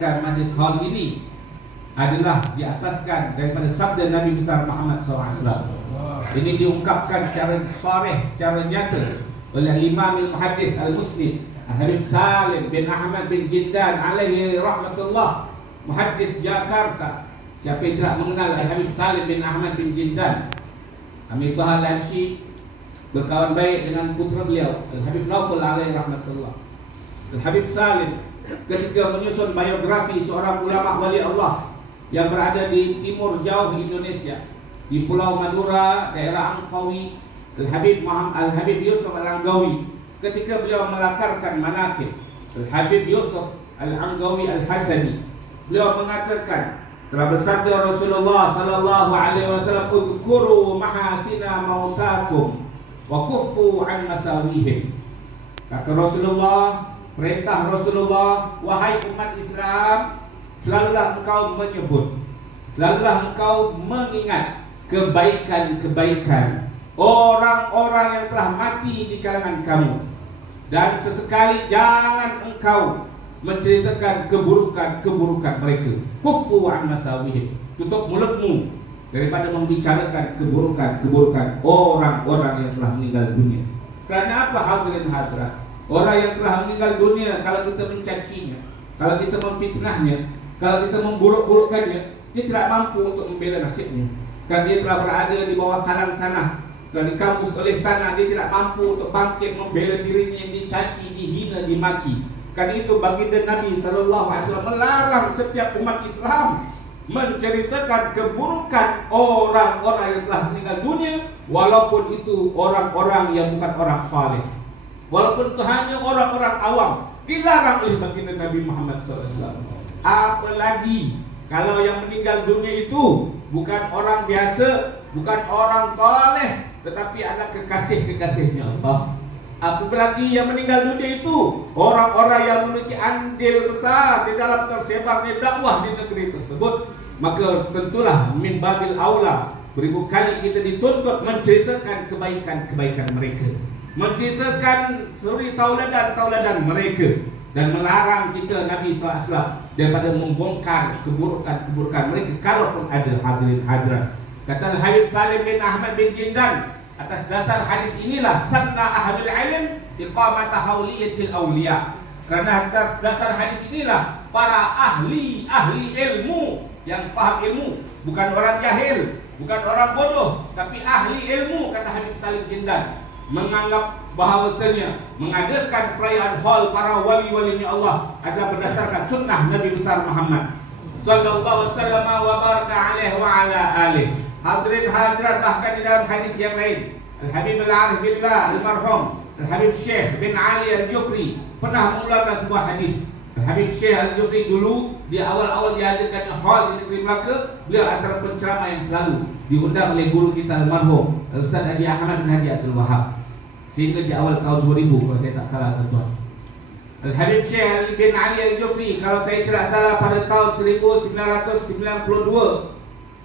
Majlis hal ini adalah diasaskan daripada sabda Nabi besar Muhammad SAW. Ini diungkapkan secara sharih, secara nyata oleh Imam al-Muhaddits al-Muslim Habib Salim bin Ahmad bin Jindan alaihi rahmatullah, muhaddis Jakarta. Siapa yang tidak mengenal Habib Salim bin Ahmad bin Jindan? Amir Tuhan Al-Arshi berkawan baik dengan putra beliau Al-Habib Naufal alaihi rahmatullah. Al-Habib Salim ketika menyusun biografi seorang ulama wali Allah yang berada di timur jauh Indonesia, di Pulau Madura, daerah Angkawi, Al-Habib Yusuf Al-Anggawi, ketika beliau melakarkan manaqib Al-Habib Yusuf Al-Anggawi Al-Hasani, beliau mengatakan, telah bersabda Rasulullah sallallahu alaihi wasallam, "Udhkuru mahasina mautakum wa kuffu an masawihim." Kata Rasulullah, perintah Rasulullah, wahai umat Islam, selalulah engkau menyebut, selalulah engkau mengingat kebaikan-kebaikan orang-orang yang telah mati di kalangan kamu, dan sesekali jangan engkau menceritakan keburukan-keburukan mereka. Kuffu an masawihim, tutup mulutmu daripada membicarakan keburukan-keburukan orang-orang yang telah meninggal dunia. Kerana apa hadirin hadirat? Orang yang telah meninggal dunia, kalau kita mencacinya, kalau kita memfitnahnya, kalau kita memburuk-burukkannya, dia tidak mampu untuk membela nasibnya. Kan dia telah berada di bawah karang tanah, dan dikampus oleh tanah, dia tidak mampu untuk bangkit membela dirinya yang dicaci, dihina, dimaki. Kan itu baginda Nabi SAW melarang setiap umat Islam menceritakan keburukan orang-orang yang telah meninggal dunia, walaupun itu orang-orang yang bukan orang saleh, walaupun itu hanya orang-orang awam. Dilarang oleh baginda Nabi Muhammad SAW. Apalagi kalau yang meninggal dunia itu bukan orang biasa, bukan orang saleh, tetapi adalah kekasih-kekasihnya Allah. Apalagi yang meninggal dunia itu orang-orang yang memiliki andil besar di dalam tersebarnya dakwah di negeri tersebut, maka tentulah min babil aula beribu kali kita dituntut menceritakan kebaikan-kebaikan mereka, menceritakan suri tauladan-tauladan mereka, dan melarang kita Nabi SAW daripada membongkar keburukan-keburukan mereka kalaupun ada hadirin hadirat. Kata Habib Salim bin Ahmad bin Jindan, atas dasar hadis inilah sanna ahlul ilm iqamata hauliyatil awliya. Kerana atas dasar hadis inilah para ahli ilmu yang paham ilmu, bukan orang jahil, bukan orang bodoh, tapi ahli ilmu, kata Habib Salim Jindan, menganggap bahawasanya mengadakan perayaan haul para wali-walinya Allah adalah berdasarkan sunnah Nabi besar Muhammad sallallahu alaihi wasallam wa baraka alaihi wa ala alihi. Hadirin hadirat, bahkan di dalam hadis yang lain, Al-Habib Al-Arif Billah Al-Marhum Al-Habib Syekh bin Ali Al-Jufri pernah mengeluarkan sebuah hadis. Al-Habib Syekh Al-Jufri dulu di awal-awal diadakan hal di negeri Melaka, beliau antara penceramah yang selalu diundang oleh guru kita Al-Marhum Ustaz Haji Ahmad bin Haji Abdul Wahab, sehingga di awal tahun 2000 kalau saya tak salah tuan. Al-Habib Syekh bin Ali Al-Jufri, kalau saya tidak salah pada tahun 1992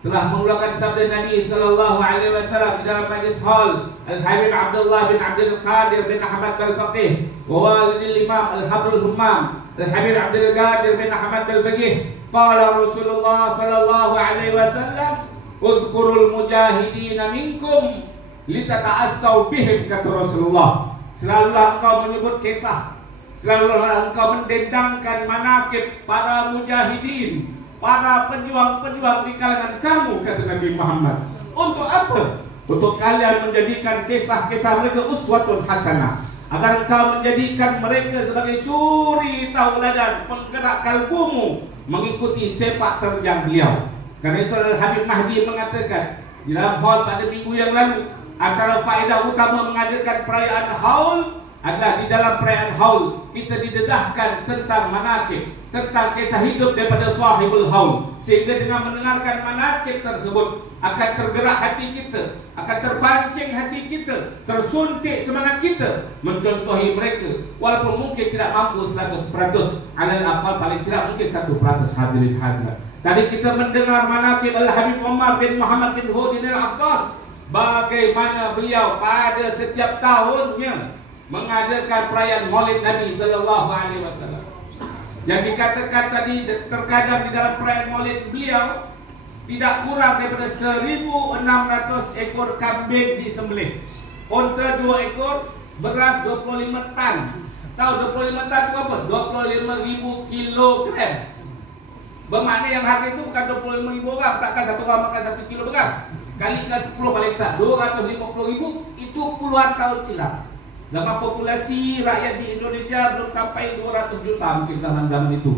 telah mengeluarkan sabda Nabi sallallahu alaihi wasallam di dalam majlis hal Al-Habib Abdullah bin Abdul Qadir bin Ahmad Al-Faqih wa walidil Imam Al-Habrul Hummam Al-Habib Abdul Qadir bin Ahmad Al-Faqih, qala Rasulullah sallallahu alaihi wasallam, udhkurul mujahidin minkum litata'assaw bihim, kata Rasulullah. Selalulah engkau menyebut kisah, selalulah engkau mendendangkan manaqib para mujahidin, para penjuang-penjuang di kalangan kamu, kata Nabi Muhammad. Untuk apa? Untuk kalian menjadikan kisah-kisah mereka uswatun hasanah, agar engkau menjadikan mereka sebagai suri tauladan, penggerak kalbumu mengikuti sepak terjang beliau. Karena itu Al-Habib Mahdi mengatakan di dalam haul pada minggu yang lalu, antara faedah utama mengadakan perayaan haul adalah di dalam perayaan haul kita didedahkan tentang manaqib, tentang kisah hidup daripada sahibul haul, sehingga dengan mendengarkan manaqib tersebut akan tergerak hati kita, akan terpancing hati kita, tersuntik semangat kita mencontohi mereka, walaupun mungkin tidak mampu 100%, alal aqal paling tidak mungkin 1%. Hadirin hadirat, tadi kita mendengar manaqib Al-Habib Umar bin Muhammad bin Hudin Al-Aqdas, bagaimana beliau pada setiap tahunnya mengadakan perayaan Maulid Nabi sallallahu alaihi wasallam. yang dikatakan tadi terkadang di dalam perayaan Maulid beliau tidak kurang daripada 1.600 ekor kambing disembelih, unta 2 ekor, beras 25 tan. Tahu 25 tan itu apa? 25.000 kilogram. Bermakna yang hari itu bukan 25.000 orang, takkan satu orang makan 1 kilo beras. Kalikan 10 paling tak 250.000, itu puluhan tahun silam. Zaman populasi rakyat di Indonesia belum sampai 200 juta mungkin zaman-zaman itu.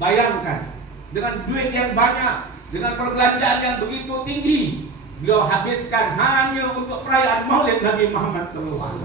Bayangkan, dengan duit yang banyak, dengan perbelanjaan yang begitu tinggi, beliau habiskan hanya untuk perayaan Maulid Nabi Muhammad SAW.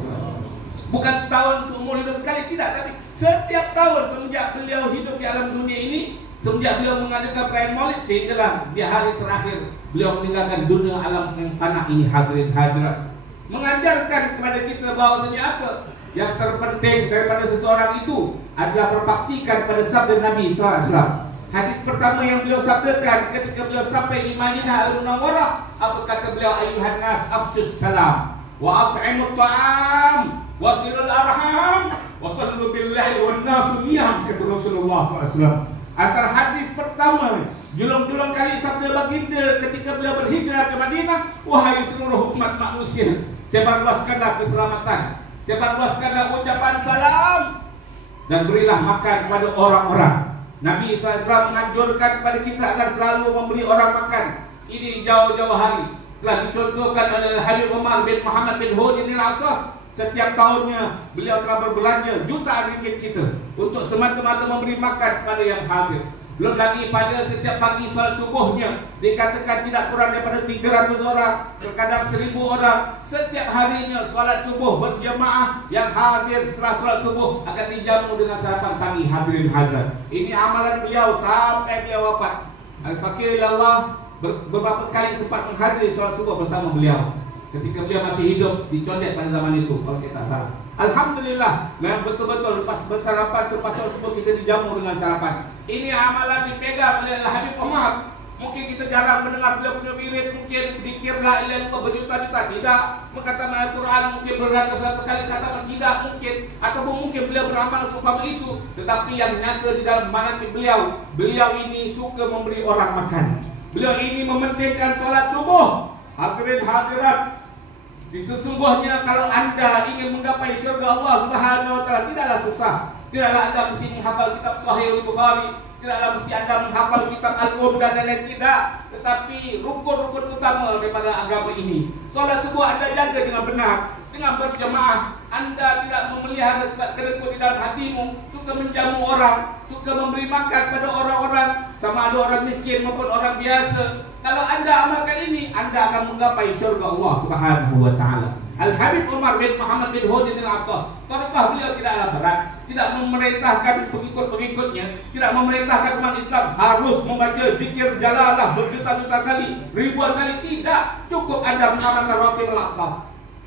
Bukan setahun seumur hidup sekali, tidak, tapi setiap tahun semenjak beliau hidup di alam dunia ini, semenjak beliau mengadakan perayaan Maulid, sehinggalah di hari terakhir beliau meninggalkan dunia alam yang fana ini. Hadirin hadirat, mengajarkan kepada kita bahwasanya apa yang terpenting daripada seseorang itu adalah berpaksikan pada sabda Nabi SAW. Hadis pertama yang beliau sabdakan ketika beliau sampai di Madinah Al-Munawwarah, apa kata beliau? Ayuhan nas afshus salam wa at'imut ta'am wa silul arham wa sallu billahi wan nasu niyam, kata Rasulullah SAW. Antara hadis pertama, julung-julung kali sabda baginda ketika beliau berhijrah ke Madinah, wahai seluruh umat manusia, sebarluaskanlah keselamatan, sebarluaskanlah ucapan salam, dan berilah makan kepada orang-orang. Nabi SAW menganjurkan kepada kita agar selalu memberi orang makan. Ini jauh-jauh hari telah dicontohkan oleh Habib Umar bin Muhammad bin Hudin al-Attas. Setiap tahunnya beliau telah berbelanja jutaan ringgit kita untuk semata-mata memberi makan kepada yang hadir. Belum lagi pada setiap pagi solat subuhnya dikatakan tidak kurang daripada 300 orang, terkadang 1.000 orang setiap harinya solat subuh berjemaah. Yang hadir setelah solat subuh akan dijamu dengan sarapan pagi. Hadirin hadirat, ini amalan beliau sampai beliau wafat. Al-Fakir ilallah beberapa kali sempat menghadiri solat subuh bersama beliau ketika beliau masih hidup di Condet pada zaman itu, kalau saya tak salah. Alhamdulillah, memang betul-betul lepas bersarapan, selepas solat subuh kita dijamu dengan sarapan. Ini amalan dipegang oleh Habib Umar. Mungkin kita jarang mendengar beliau punya wirid, mungkin zikir la ilaha illallah berjuta-juta, tidak. Mengatakan Al-Quran mungkin beratus-ratus kali katakan tidak mungkin, ataupun mungkin beliau beramal seumpama itu. Tetapi yang nyata di dalam manaqib beliau, beliau ini suka memberi orang makan. Beliau ini mementingkan solat subuh. Hadirin hadirat, sesungguhnya kalau anda ingin menggapai syurga Allah Subhanahu wa taala, tidaklah susah. Tidaklah anda mesti menghafal kitab Sahih Al-Bukhari, tidaklah mesti anda menghafal kitab Al-Qur'an dan lain-lain, tidak. Tetapi rukun-rukun utama daripada agama ini, solat subuh anda jaga dengan benar, dengan berjemaah. Anda tidak memelihara sifat kedekut di dalam hatimu, suka menjamu orang, suka memberi makan pada orang-orang, sama ada orang miskin maupun orang biasa. Kalau anda amalkan ini, anda akan menggapai syurga Allah Subhanahu wa taala. Al-Habib Umar bin Muhammad bin Hudin al-Attas, taruhlah beliau tidaklah berat, tidak memerintahkan pengikut-pengikutnya, tidak memerintahkan umat Islam harus membaca zikir jalalah berjuta-juta kali, ribuan kali, tidak. Cukup anda mengamalkan Ratib al-Attas,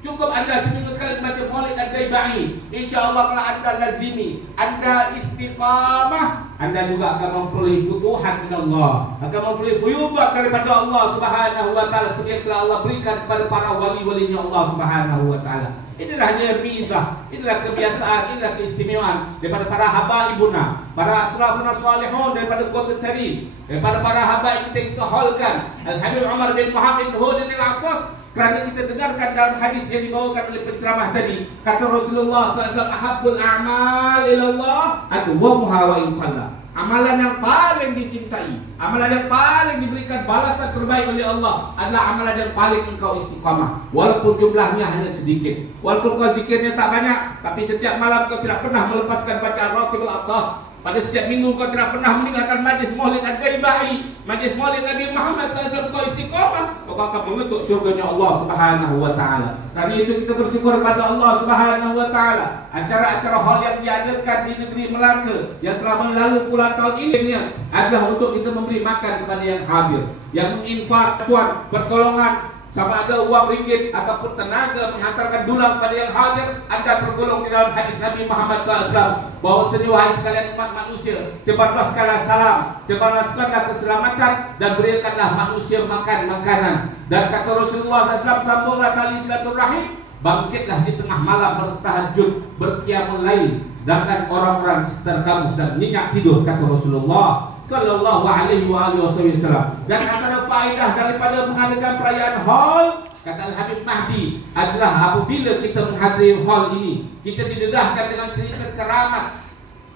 cukup anda seminggu sekali membaca Maulid Ad-Daibai. InsyaAllah kalau anda lazimi, anda istiqamah, anda juga akan memperoleh futuhat min Allah, akan memperoleh fuyudat daripada Allah Subhanahu wa taala seperti yang telah Allah berikan kepada para wali-walinya Allah Subhanahu wa taala. Inilah dia misah, inilah kebiasaan, inilah keistimewaan daripada para habaibuna, para salafun salihun, daripada Qur'an Karim, daripada para habaib kita holkan Al-Habib Umar bin Muhammad bin Hudin al-Attas. Kerana kita dengarkan dalam hadis yang dibawakan oleh penceramah tadi, kata Rasulullah SAW, ahabbul a'mal ilallah adwamuha wa in qalla. Amalan yang paling dicintai, amalan yang paling diberikan balasan terbaik oleh Allah adalah amalan yang paling engkau istiqamah, walaupun jumlahnya hanya sedikit, walaupun kau zikirnya tak banyak, tapi setiap malam kau tidak pernah melepaskan bacaan Ratib al-Attas. Pada setiap minggu kau tidak pernah meninggalkan majlis Maulid Ad-Daibai, majlis Maulid Nabi Muhammad SAW, kau istiqamah, kau akan mengetuk syurganya Allah Subhanahu wa taala. Karena itu kita bersyukur kepada Allah Subhanahu wa taala. Acara-acara hal yang diadakan di negeri Melaka yang telah melalui puluhan tahun ini adalah untuk kita memberi makan kepada yang hadir, yang menginfak tuan pertolongan, sama ada uang ringgit ataupun tenaga menghantarkan dulang kepada yang hadir. Anda tergolong di dalam hadis Nabi Muhammad SAW bahwasanya wahai sekalian umat manusia, sebarluaskanlah salam, sebarluaskanlah keselamatan, dan berikanlah manusia makan makanan. Dan kata Rasulullah SAW, sambunglah tali silaturahim, bangkitlah di tengah malam bertahajud, berqiyamul lail, sedangkan orang-orang sekitar kamu sedang nyenyak tidur, kata Rasulullah sallallahu alaihi wasallam. Dan antara faedah daripada mengadakan perayaan Haul, kata Al-Habib Mahdi, adalah apabila kita menghadiri Haul ini, kita didedahkan dengan cerita keramat.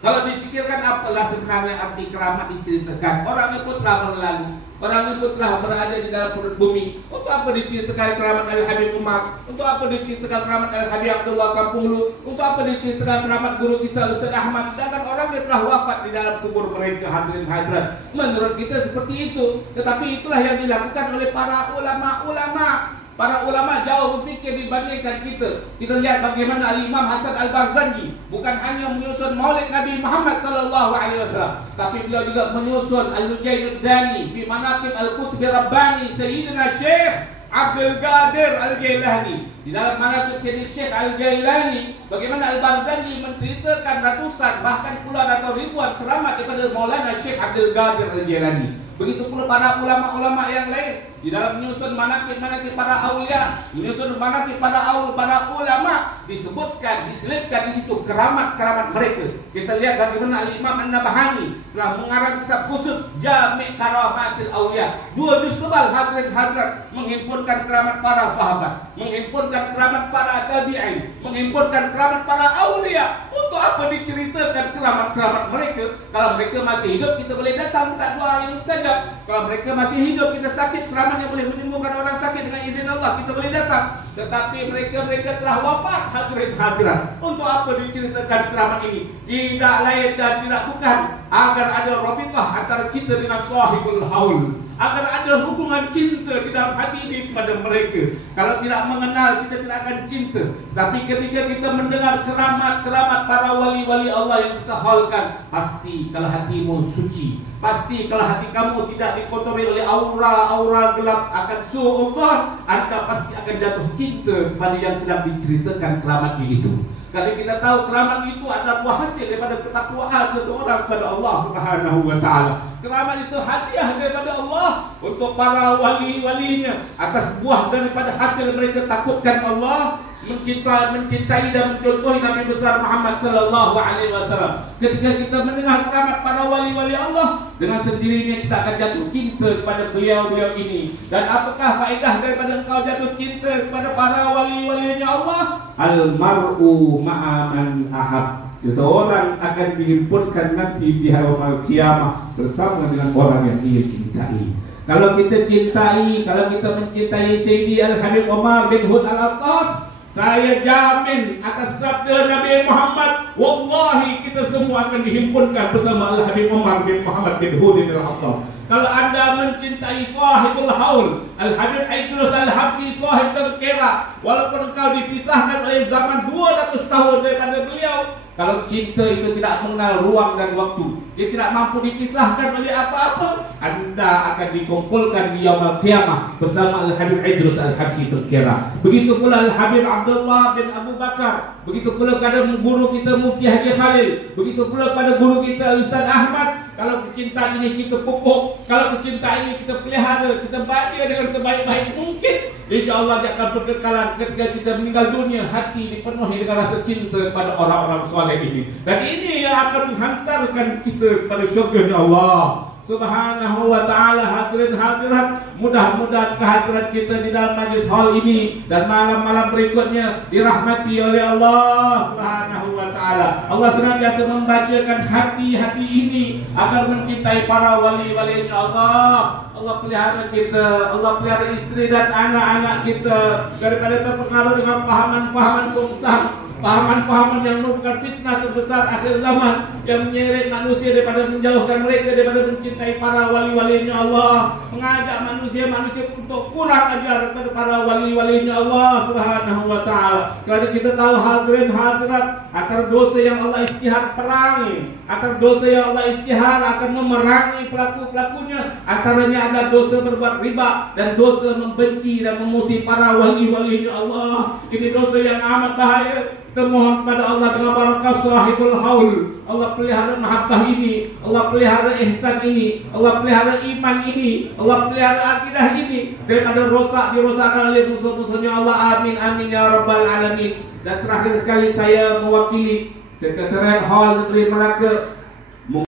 Kalau dipikirkan apalah sebenarnya arti keramat diceritakan, orangnya pun telah berlalu, orangnya pun telah berada di dalam perut bumi. Untuk apa diceritakan keramat Al-Habib Umar? Untuk apa diceritakan keramat Al-Habib Abdullah Kampunglu? Untuk apa diceritakan keramat guru kita Ustaz Ahmad? Sedangkan orangnya telah wafat di dalam kubur mereka, hadirin hadirat. Menurut kita seperti itu, tetapi itulah yang dilakukan oleh para ulama-ulama. Para ulama jauh berfikir dibandingkan kita. Kita lihat bagaimana Al-Imam Hasan Al-Barzanji bukan hanya menyusun maulid Nabi Muhammad sallallahu alaihi wasallam, tapi beliau juga menyusun Al-Lujayn Ad-Dani fi Manaqib Al-Qutb Rabbani Sayyidina Syekh Abdul Qadir Al-Jailani. Di dalam Manaqib Sayyidina Syekh Al-Jailani, bagaimana Al-Barzanji menceritakan ratusan bahkan puluhan atau ribuan keramat daripada Maulana Syekh Abdul Qadir Al-Jailani. Begitu pula para ulama-ulama yang lain di dalam menyusun manaqib-manaqib para aulia, menyusun manaqib para ulama, disebutkan, diselipkan di situ keramat-keramat mereka. Kita lihat bagaimana Al-Imam An-Nabhani telah mengarang kitab khusus Jami' Karamatil Aulia, 2 juz tebal, hadirin hadirat, menghimpunkan keramat para sahabat, menghimpunkan keramat para tabi'in, menghimpunkan keramat para aulia. Untuk apa diceritakan keramat-keramat mereka? Kalau mereka masih hidup, kita boleh datang minta doa yang mustajab. Kalau mereka masih hidup, kita sakit, keramat yang boleh menyembuhkan orang sakit dengan izin Allah, kita boleh datang. Tetapi mereka telah wafat, hadirin hadirat. Untuk apa diceritakan keramat ini? Tidak lain dan tidak bukan agar ada rabitah antara kita dengan sahibul haul, agar ada hubungan cinta di dalam hati ini kepada mereka. Kalau tidak mengenal, kita tidak akan cinta. Tapi ketika kita mendengar keramat-keramat para wali-wali Allah yang kita haulkan, pasti kalau hatimu suci, pasti kalau hati kamu tidak dikotori oleh aura-aura gelap akan su'ullah, Anda pasti akan jatuh cinta kepada yang sedang diceritakan keramat itu. Karena kita tahu keramat itu adalah buah hasil daripada ketakwaan seseorang kepada Allah Subhanahu wa taala. Keramat itu hadiah daripada Allah untuk para wali-walinya atas buah daripada hasil mereka takutkan Allah, mencintai dan mencontohi Nabi besar Muhammad sallallahu alaihi wasallam. Ketika kita mendengar keramat para wali-wali Allah, dengan sendirinya kita akan jatuh cinta kepada beliau-beliau ini. Dan apakah faedah daripada engkau jatuh cinta kepada para wali-walinya Allah? Al-mar'u ma'a man ahab. Seseorang akan dihimpunkan nanti di yaumul qiyamah bersama dengan orang yang dia cintai. Kalau kita cintai, kalau kita mencintai Sayyidi Al-Habib Umar bin Hud Al-Attas, saya jamin atas sabda Nabi Muhammad, wallahi kita semua akan dihimpunkan bersama Al-Habib Umar bin Muhammad bin Hud Al-Attas. Kalau anda mencintai sahibul haul, Al-Habib Idrus Al-Habsyi sahib Tengkera, walaupun engkau dipisahkan oleh zaman 200 tahun daripada beliau, kalau cinta itu tidak mengenal ruang dan waktu, dia tidak mampu dipisahkan oleh apa-apa, anda akan dikumpulkan di yaumul qiyamah bersama Al-Habib Idrus Al-Habsyi Tengkera. Begitu pula Al-Habib Abdullah bin Abu Bakar, begitu pula pada guru kita Mufti Haji Khalil, begitu pula pada guru kita Ustaz Ahmad. Kalau kecintaan ini kita pupuk, kalau kecintaan ini kita pelihara, kita bahagia dengan sebaik-baik mungkin, insya-Allah dia akan berkekalan. Ketika kita meninggal dunia, hati dipenuhi dengan rasa cinta kepada orang-orang soleh ini. Dan ini yang akan menghantarkan kita kepada syurga Allah Subhanahu wa ta'ala. Hadirin hadirat, mudah-mudahan kehadiran kita di dalam majlis hal ini dan malam-malam berikutnya dirahmati oleh Allah Subhanahu wa ta'ala. Allah senantiasa membahagiakan hati-hati ini agar mencintai para wali-walinya Allah. Allah pelihara kita, Allah pelihara istri dan anak-anak kita daripada terpengaruh dengan pahaman-pahaman sungsang, pahaman-pahaman yang merupakan fitnah terbesar akhir zaman, yang menyeret manusia daripada menjauhkan mereka daripada mencintai para wali-walinya Allah, mengajak manusia-manusia untuk kurang ajar kepada para wali-walinya Allah Subhanahu wa ta'ala. Kerana kita tahu hadirin hadirat, antara dosa yang Allah isytihar perang, antara dosa yang Allah isytihar akan memerangi pelaku-pelakunya, antaranya adalah dosa berbuat riba dan dosa membenci dan memusuhi para wali-walinya Allah. Ini dosa yang amat bahaya. Kita mohon kepada Allah dengan barakah sahibul haul, Allah pelihara mahabbah ini, Allah pelihara ihsan ini, Allah pelihara iman ini, Allah pelihara akidah ini daripada rosak dirosakkan oleh musuh-musuhnya Allah. Amin amin ya rabbal alamin. Dan terakhir sekali saya mewakili Sekretariat Hall Negeri Melaka